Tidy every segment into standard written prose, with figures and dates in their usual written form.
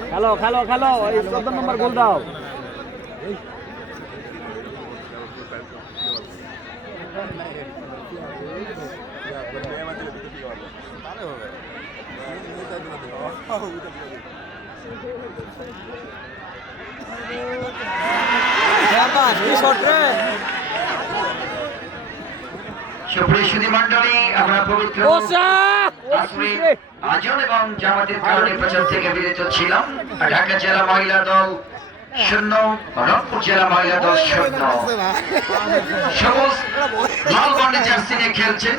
খেলো খেলো খেলো, 14 নম্বর গোল দাও। সুপ্রিয় সুধী মন্ডলী, আমরা পবিত্র আয়োজন এবং জামাতের কারণে প্রচার থেকে বিরত ছিলাম। ঢাকা জেলা মহিলা দল 0, রংপুর জেলা মহিলা দল 0। সবুজ লাল বর্ণের জার্সি নিয়ে খেলছেন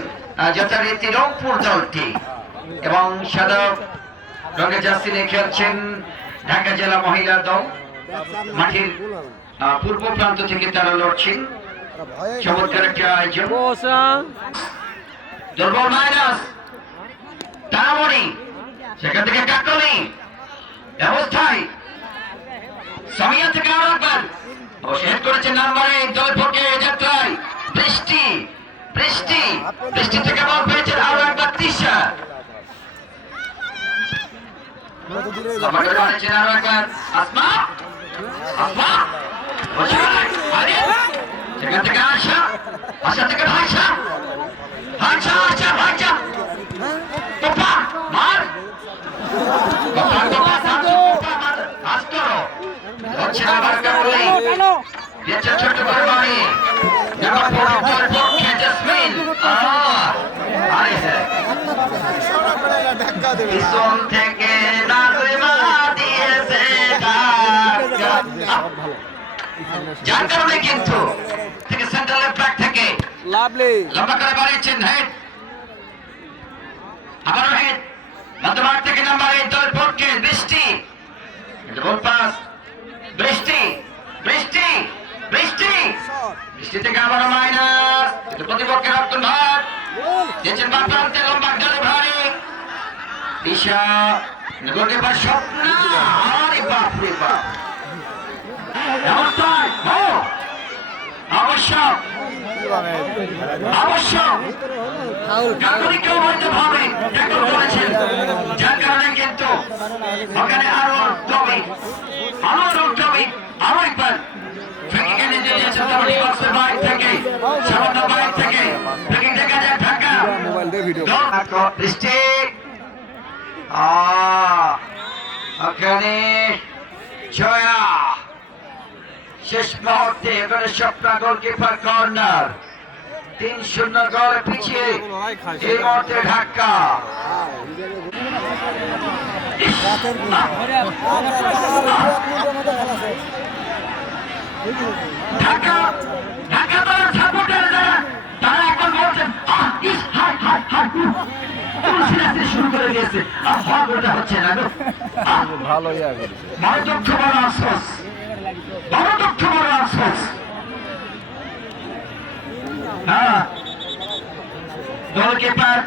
যথারীতি রংপুর দলটি, এবং সাদা রঙের জার্সি নিয়ে খেলছেন ঢাকা জেলা মহিলা দল। মাঠের পূর্ব প্রান্ত থেকে তারা লড়ছেন। চমৎকার একটি আয়োজন। দুর্বল মাইনাস তারামণি, সেখান থেকে কাকলি অবস্থায় সামিয়া থেকে আরো একবার অবশেষ করেছেন নাম্বারে দলের পক্ষে যাত্রায় বৃষ্টি বৃষ্টি বৃষ্টি থেকে বল পেয়েছেন আরো একবার তৃষা। আমাদের বাড়িছেন আরো একবার আসমা আসমা সেখান থেকে আশা, আশা থেকে ভাইসা ভাইসা আশা ভাইসা তোপা মার তোপা তোপা আজ করো হচ্ছে আবার কামড়ি দিয়েছে ছোট করে মারি এবার পরিবার পক্ষে জেসমিন আরে হ্যাঁ পিছন থেকে নাজরিমা দিয়েছে যার কারণে কিন্তু থেকে সেন্ট্রাল লেফট ব্যাক থেকে লাভলি লম্বা করে বাড়িয়েছেন হেড, আবারও হেড মধ্যমাঠ থেকে নাম্বার 8 দলের পক্ষে বৃষ্টি, বল পাস বৃষ্টি বৃষ্টি বৃষ্টি বৃষ্টি থেকে আবারও মাইনাস, প্রতিপক্ষের রক্তন ভাট দিয়েছেন বাম প্রান্তে লম্বা জলে ভারী দিশা গোলকিপার স্বপ্ন। আরে বাপ রে বাপ, আবশ্যক আবশ্যক কাকলিকেও হয়তো ভাবে ট্যাকল করেছেন, যার কারণে কিন্তু ওখানে আরো তবে আরো একবার ফ্রিকিং এনে দিয়েছেন তবে বক্সের বাইরে থেকে সামান্য বাইরে থেকে ফ্রিকিং দেখা যায় ঢাকা ডিস্ট্রিক্ট ওখানে জয়া শেষ মুহূর্তে এখানে স্বপ্না গোলকিপার কর্নার 3-0 গোলে পিছিয়ে এই মুহূর্তে ঢাকা। ঢাকা ঢাকা দলের সাপোর্টার যারা তারা এখন বলছেন শুরু করে দিয়েছে, হচ্ছে না ভালো বড় দুঃখ বড় আশ্বাস, বড় দুঃখ বড় আশ্বাস। গোলকিপার